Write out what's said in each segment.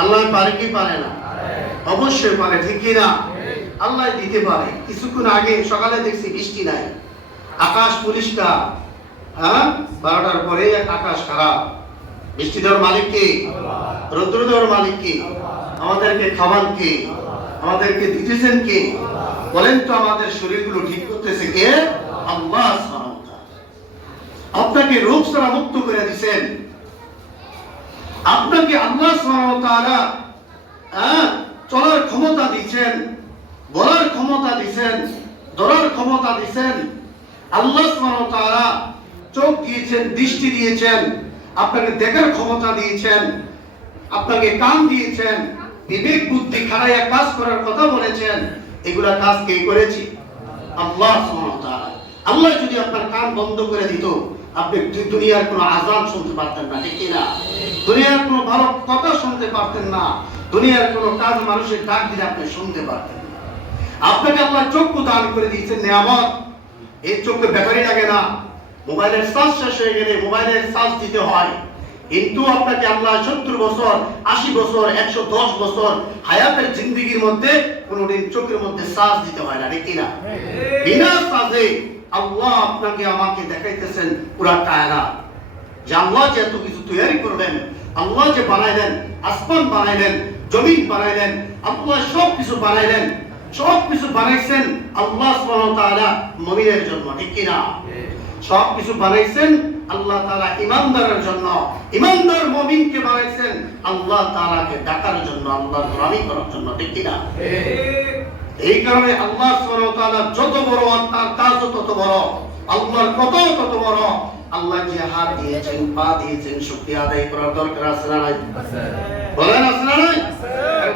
আল্লাহ পারে কি পারে না? অবশ্যই পারে, ঠিক কিনা? আল্লাহ দিতে পারে। কিছুক্ষণ আগে সকালে দেখছি বৃষ্টি নাই, আকাশ পরিষ্কার। 12টার পরে আকাশ খারাপ। বৃষ্টি দেওয়ার মালিক কে? রৌদ্র দেওয়ার মালিক কে? আমাদেরকে খাবার কে? আমাদেরকে দিতেছেন কে? বলেন তো, আমাদের শরীরগুলো ঠিক করতেছে কে? আল্লাহ সুবহানাহু ওয়া তাআলা। আপনাকে রোগ ছাড়া মুক্ত করে দিয়েছেন। আপনাকে আল্লাহ সুবহানাহু ওয়া তাআলা চলার ক্ষমতা দিয়েছেন, বলার ক্ষমতা দিয়েছেন, ধরার ক্ষমতা দিয়েছেন। আল্লাহ সুবহানাহু ওয়া তাআলা চোখ দিয়েছেন, দৃষ্টি দিয়েছেন, আপনাকে দেখার ক্ষমতা দিয়েছেন, আপনাকে কান দিয়েছেন, বিবেক বুদ্ধি খাড়াইয়া কাজ করার কথা বলেছেন। এগুলা কাজ কে করেছে? আল্লাহ সুবহানাহু ওয়া তাআলা। আল্লাহ যদি আপনার কান বন্ধ করে দিত, আপনি দুনিয়ার কোনো আযান শুনতে পারতেন না, ঠিক না? দুনিয়ার কোনো ভালো কথা শুনতে পারতেন না, দুনিয়ার কোনো কাজ মানুষের ডাক দিলে আপনি শুনতে পারতেন না। আপনাকে আল্লাহ চক্ষু দান করে দিয়েছেন নিয়ামত। এই চোখে ব্যাটারি লাগে না, মোবাইলের চার্জ শেষ হয়ে গেলে মোবাইলের চার্জ দিতে হয়। কিন্তু আপনাকে আল্লাহ 70 বছর, 80 বছর, 110 বছর হায়াতের জিন্দেগির মধ্যে কোনোদিন চোখের মধ্যে চার্জ দিতে হয় না, ঠিক না? বিনা চার্জে আল্লাহ আপনাকে আমাকে দেখাইতেছেন পুরা কায়নাত। যে আল্লাহ যে এত কিছু তৈরি করলেন, আল্লাহ যে বানাইলেন, আসমান বানাইলেন, জমিন বানাইলেন, আল্লাহ সব কিছু বানাইলেন, সব কিছু বানাইছেন আল্লাহ সুবহানাহু ওয়া তাআলা মুমিনের জন্য, ঠিক কি না? সব কিছু বানাইছেন আল্লাহ তাআলা ঈমানদারের জন্য। ঈমানদার মুমিনকে বানাইছেন আল্লাহ তাআলাকে ডাকার জন্য, আল্লাহর গোলামি করার জন্য, ঠিক কি না? এই কারণে আল্লাহ সুবহানাহু ওয়া তাআলা যত বড়, তার কাজ তত বড়, আল্লাহর কত তত বড়। আল্লাহ যে হাত দিয়েছেন, পা দিয়েছেন, শুকরিয়া আদায় করার দরকার আছে না নাই? বলেন আছে না নাই?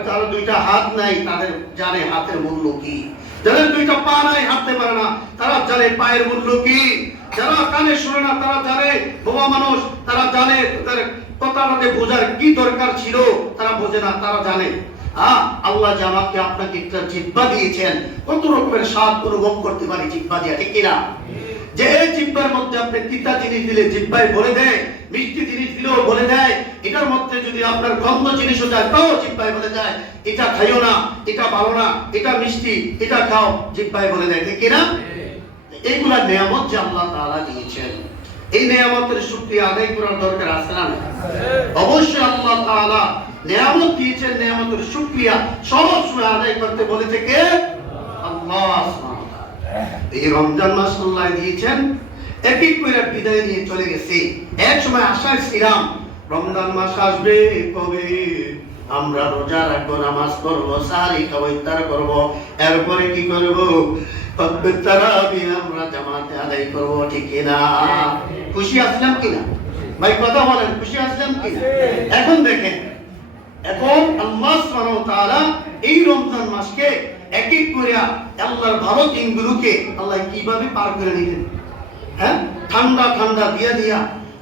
তার দুইটা হাত নাই, তাদের জানে হাতের মূল্য কি। যাদের দুইটা পা নাই, হাঁটতে পারে না, তারা জানে পায়ের মূল্য কি। যারা কানে শুনে না, তারা জানে, বোবা মানুষ, তারা জানে তাদের কথাটাতে বোঝার কি দরকার ছিল, তারা বোঝে না, তারা জানে। আল্লাহ যে আমাকে আপনাকে একটা জিহ্বা দিয়েছেন, কত রকমের স্বাদ অনুভব করতে পারি জিহ্বা দিয়া, ঠিক কিনা? যে এই জিহ্বার মধ্যে আপনি তিতা জিনিস দিলে জিহ্বায় বলে দেয়, মিষ্টি জিনিস দিলেও বলে দেয়। এটার মধ্যে যদি আপনার গন্ধ জিনিসও যায়, তাও জিহ্বায় বলে দেয় এটা খাইও না, এটা ভালো না, এটা মিষ্টি, এটা খাও, জিহ্বায় বলে দেয়, ঠিক কিনা? এইগুলা নিয়ামত যে আল্লাহ তাআলা দিয়েছেন, এই নিয়ামতের শুকরিয়া আদায় করার দরকার আছে না? অবশ্যই আল্লাহ তাআলা নিয়ামত দিয়েছেন, নিয়ামতের শুকরিয়া সব সময় আদায় করতে বলেছে কে? আল্লাহ সুবহানাহু ওয়া তাআলা। এই রমজান মাস আল্লাহ দিয়েছেন, এক এক করে বিদায় নিয়ে চলে গেছে। এক সময় আশায় ছিলাম রমজান মাস আসবে কবে, আমরা রোজা রাখবো, নামাজ পড়বো, সাহারি খাবো, ইফতার করবো, এরপরে কি করবো? তাকবীর তারাবি আমরা জামাতে আদায় করবো, ঠিক কিনা? খুশি আসলাম কিনা ভাই? কথা বলেন, খুশি আসলাম কিনা? এখন দেখেন, এখন আল্লাহ সুবহানাহু ওয়া তাআলা এই রমজান মাসকে এক এক করে আল্লাহর ভালো দিনগুলোকে আল্লাহ কিভাবে পার করে নিলেন। ঠান্ডা ঠান্ডা দিয়া দিয়া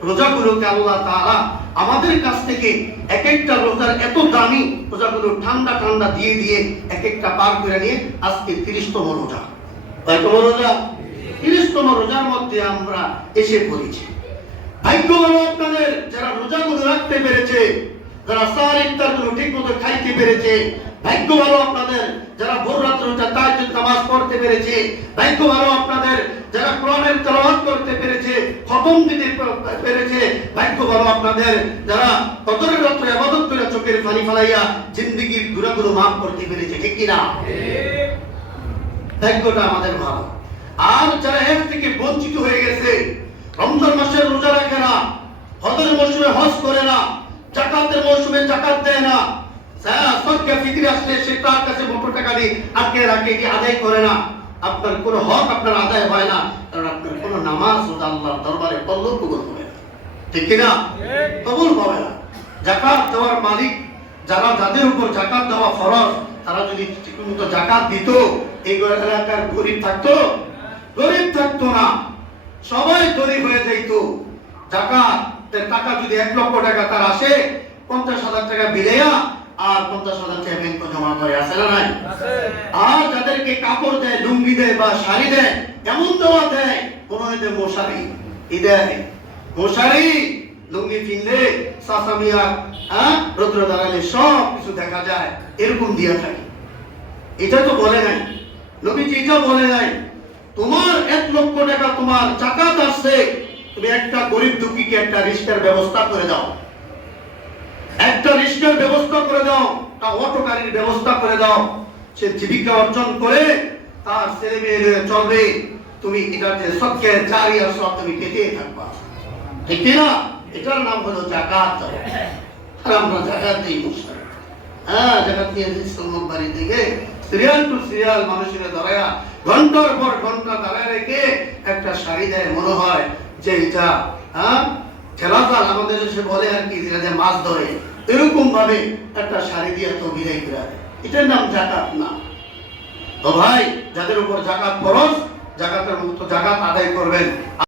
রোজাগুলোকে আল্লাহ তাআলা আমাদের কাছ থেকে এক একটা রোজার এত দামি রোজাগুলো ঠান্ডা ঠান্ডা দিয়ে দিয়ে এক একটা পার করে নিয়ে আজকে 30তম রোজা। কয়তম রোজা? 30তম রোজার মধ্যে আমরা এসে পড়েছি। ভাগ্য ভালো আপনাদের যারা রোজাগুলো রাখতে পেরেছে, যারা সাহার ইফতারগুলো ঠিক মতো খাইতে পেরেছে। ভাগ্য ভালো আপনাদের যারা ভোর রাত্রে তাহাজ্জুদ নামাজ পড়তে পেরেছে। ভাগ্য ভালো আপনাদের যারা কোরআনের তেলাওয়াত করতে পেরেছে, খতম দিতে পেরেছে। ভাগ্য ভালো আপনাদের যারা কদরের রাত্রে ইবাদত করে চোখের পানি ফেলাইয়া জিন্দেগীর গুনাহগুলো maaf করতে পেরেছে, ঠিক কি না? ভাগ্যটা আমাদের ভালো। আর যারা এর থেকে বঞ্চিত হয়ে গেছে, রমজান মাসের রোজা রাখে না, হজের মৌসুমে হজ করে না, যাকাতের মৌসুমে যাকাত দেয় না, সদকা ফিতর আসলে সে তার কাছে মোটর টাকা দিয়ে আটকে রাখে, কি আদায় করে না, আপনার কোনো হক আপনার আদায় হয় না, কারণ আপনার কোনো নামাজ রোজা আল্লাহর দরবারে কবুল হবে না, ঠিক কি না? কবুল হবে না। যাকাত দেওয়ার মালিক যারা, যাদের উপর যাকাত দেওয়া ফরজ, তারা যদি ঠিকমতো যাকাত দিত, এই এলাকার গরিব থাকতো? গরিব থাকতো না, সবাই গরিব হয়ে যাইতো। যাকাতের টাকা যদি 1 লক্ষ টাকা তার আসে, 50,000 টাকা বিলেয়া আর 50,000 টাকা ব্যাংকে জমা করে, আছে না নাই? আর যাদেরকে কাপড় দেয়, লুঙ্গি দেয় বা শাড়ি দেয়, এমন দেওয়া দেয়, কোন মশারি দেয়, মশারি লুঙ্গি কিনলে সাসামিয়া রৌদ্র দাঁড়ালে সব কিছু দেখা যায়, এরকম দিয়া থাকে। এটা তো বলে নাই নবীজি, এটা বলে নাই তোমার 1 লক্ষ টাকা তোমার জাকাত আসছে, তুমি একটা গরিব দুঃখীকে একটা রিস্কার ব্যবস্থা করে দাও, একটা রিস্কার ব্যবস্থা করে দাও, একটা অটো গাড়ির ব্যবস্থা করে দাও, সে জীবিকা অর্জন করে তার ছেলে মেয়ে চলবে, তুমি এটাতে সবকে জারিয়া সব তুমি পেতে থাকবা, ঠিক না? এটার নাম হলো জাকাত। আর আমরা জাকাত দিই মুসলিম, জাকাত দিয়ে ইসলাম বাড়ি থেকে সিরিয়াল টু সিরিয়াল মানুষের দাঁড়ায়া ঘন্টার পর ঘন্টা দাঁড়ায় রেখে একটা শাড়ি দেয়, মনে হয় যে এটা খেলাফাল আমাদের দেশে বলে আর কি, যেটা দিয়ে মাছ ধরে, এরকম ভাবে একটা শাড়ি দিয়ে তো বিদায় করে, এটার নাম জাকাত না। তো ভাই, যাদের উপর জাকাত ফরজ, জাকাতের মতো জাকাত আদায় করবেন।